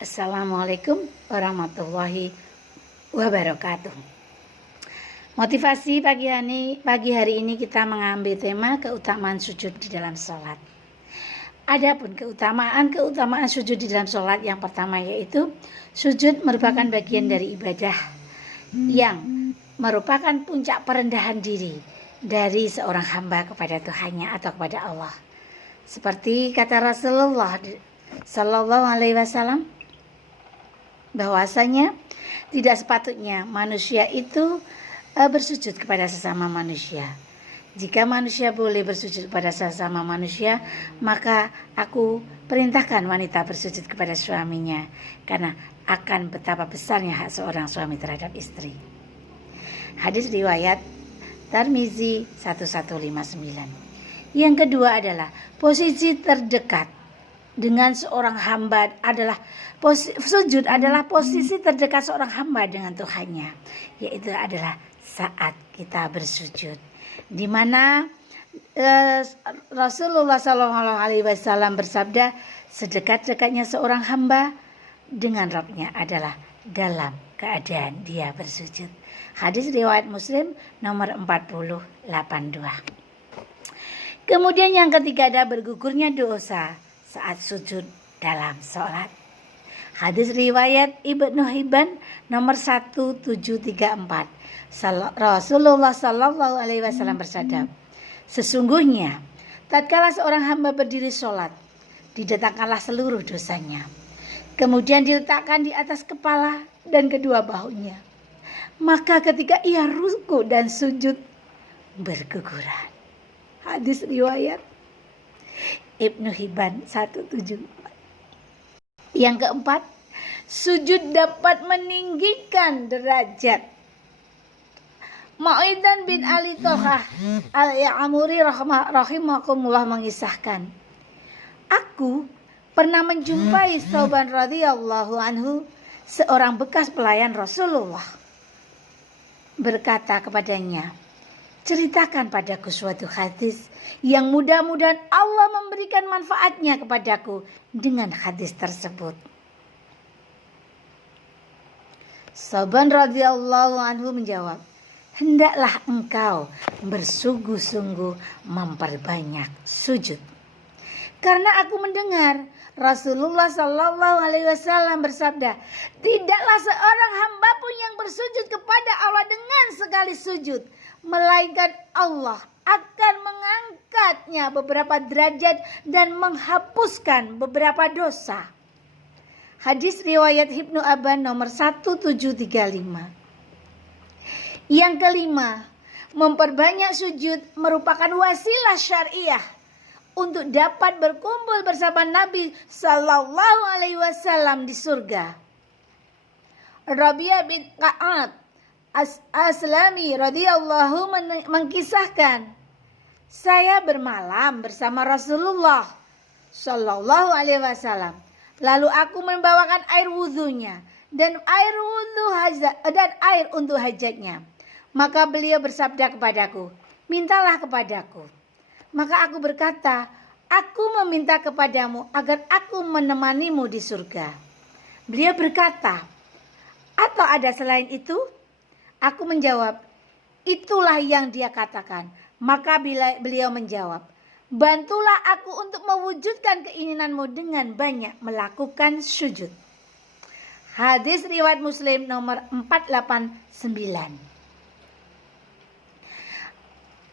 Assalamualaikum warahmatullahi wabarakatuh. Motivasi pagi hari ini kita mengambil tema keutamaan sujud di dalam sholat. Adapun keutamaan sujud di dalam sholat, yang pertama yaitu sujud merupakan bagian dari ibadah yang merupakan puncak perendahan diri dari seorang hamba kepada Tuhannya atau kepada Allah. Seperti kata Rasulullah Sallallahu Alaihi Wasallam, bahwasanya tidak sepatutnya manusia itu bersujud kepada sesama manusia. Jika manusia boleh bersujud kepada sesama manusia, maka aku perintahkan wanita bersujud kepada suaminya, karena akan betapa besarnya hak seorang suami terhadap istri. Hadis riwayat Tirmizi 1159. Yang kedua adalah posisi terdekat dengan seorang hamba adalah sujud adalah posisi terdekat seorang hamba dengan Tuhannya, yaitu adalah saat kita bersujud, di mana Rasulullah SAW bersabda, sedekat-dekatnya seorang hamba dengan Rabbnya adalah dalam keadaan dia bersujud. Hadis riwayat Muslim nomor 4082. Kemudian yang ketiga ada bergugurnya dosa saat sujud dalam sholat. Hadis riwayat Ibnu Hibban nomor 1734. Rasulullah Sallallahu Alaihi Wasallam bersabda, sesungguhnya tatkala seorang hamba berdiri sholat, didatangkanlah seluruh dosanya, kemudian diletakkan di atas kepala dan kedua bahunya, maka ketika ia ruku dan sujud berguguran. Hadis riwayat Ibnu Hibban 174. Yang keempat, sujud dapat meninggikan derajat. Mu'idhan bin Ali Tolhah Al-Ya'amuri rahimakumullah mengisahkan, aku pernah menjumpai Thauban radhiyallahu anhu, seorang bekas pelayan Rasulullah, berkata kepadanya, ceritakan padaku suatu hadis yang mudah-mudahan Allah memberikan manfaatnya kepadaku dengan hadis tersebut. Thauban radhiyallahu anhu menjawab, hendaklah engkau bersungguh-sungguh memperbanyak sujud, karena aku mendengar Rasulullah Sallallahu Alaihi Wasallam bersabda, tidaklah seorang hamba pun yang bersujud kepada Allah dengan sekali sujud, melainkan Allah akan mengangkatnya beberapa derajat dan menghapuskan beberapa dosa. Hadis riwayat Ibnu Abban nomor 1735. Yang kelima, memperbanyak sujud merupakan wasilah syariah untuk dapat berkumpul bersama Nabi Sallallahu Alaihi Wasallam di surga. Rabi'ah bin Ka'ab Aslami radhiyallahu mengkisahkan, saya bermalam bersama Rasulullah Sallallahu Alaihi Wasallam, lalu aku membawakan air wudhunya dan air untuk hajatnya. Maka beliau bersabda kepadaku, mintalah kepadaku. Maka aku berkata, aku meminta kepadamu agar aku menemanimu di surga. Beliau berkata, atau ada selain itu? Aku menjawab, itulah yang dia katakan. Maka beliau menjawab, bantulah aku untuk mewujudkan keinginanmu dengan banyak melakukan sujud. Hadis riwayat Muslim nomor 489.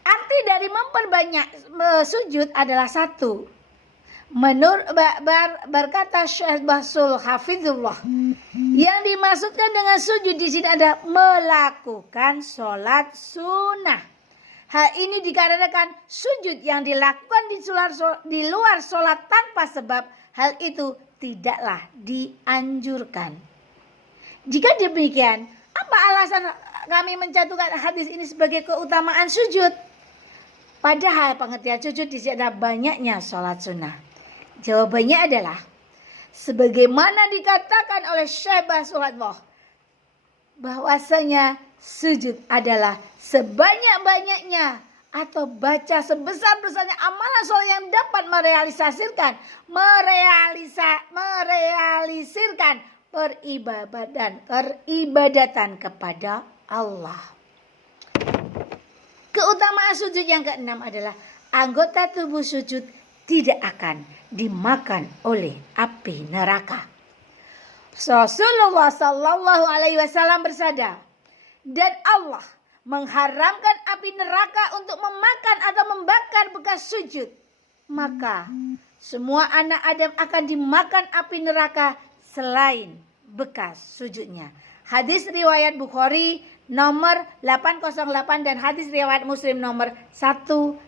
Arti dari memperbanyak sujud adalah satu. Berkata Syekh Basul Hafizullah, yang dimaksudkan dengan sujud di sini ada melakukan sholat sunnah. Hal ini dikarenakan sujud yang dilakukan di luar sholat tanpa sebab, hal itu tidaklah dianjurkan. Jika demikian, apa alasan kami mencantumkan hadis ini sebagai keutamaan sujud? Padahal pengertian sujud di sini ada banyaknya sholat sunnah. Jawabannya adalah sebagaimana dikatakan oleh Syekh Basulullah, bahwasanya sujud adalah sebanyak-banyaknya atau baca sebesar-besarnya amalan soleh yang dapat merealisirkan peribadatan kepada Allah. Keutamaan sujud yang keenam adalah anggota tubuh sujud tidak akan dimakan oleh api neraka. Rasulullah Sallallahu Alaihi Wasallam bersabda, dan Allah mengharamkan api neraka untuk memakan atau membakar bekas sujud. Maka semua anak Adam akan dimakan api neraka selain bekas sujudnya. Hadis riwayat Bukhari nomor 808 dan hadis riwayat Muslim nomor 182.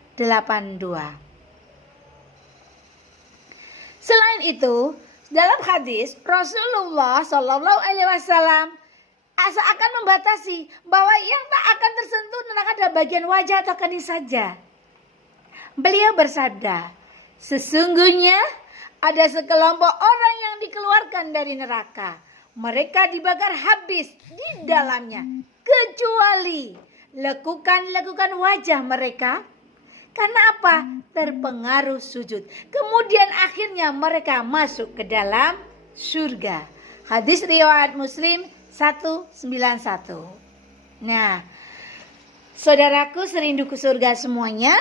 Selain itu, dalam hadis Rasulullah Shallallahu Alaihi Wasallam seakan membatasi bahwa yang tak akan tersentuh neraka adalah bagian wajah atau kening saja. Beliau bersabda, sesungguhnya ada sekelompok orang yang dikeluarkan dari neraka. Mereka dibakar habis di dalamnya, kecuali lekukan-lekukan wajah mereka. Karena apa? Terpengaruh sujud. Kemudian akhirnya mereka masuk ke dalam surga. Hadis riwayat Muslim 191. Nah, saudaraku serinduku surga semuanya,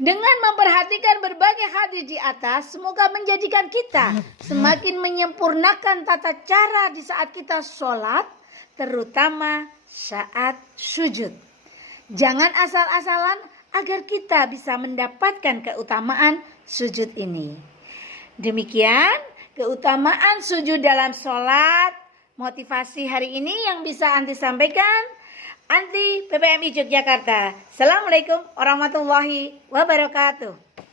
dengan memperhatikan berbagai hadis di atas, semoga menjadikan kita semakin menyempurnakan tata cara di saat kita sholat, terutama saat sujud. Jangan asal-asalan agar kita bisa mendapatkan keutamaan sujud ini. Demikian keutamaan sujud dalam sholat, motivasi hari ini yang bisa Anti sampaikan. Anti PPMI Yogyakarta. Assalamualaikum warahmatullahi wabarakatuh.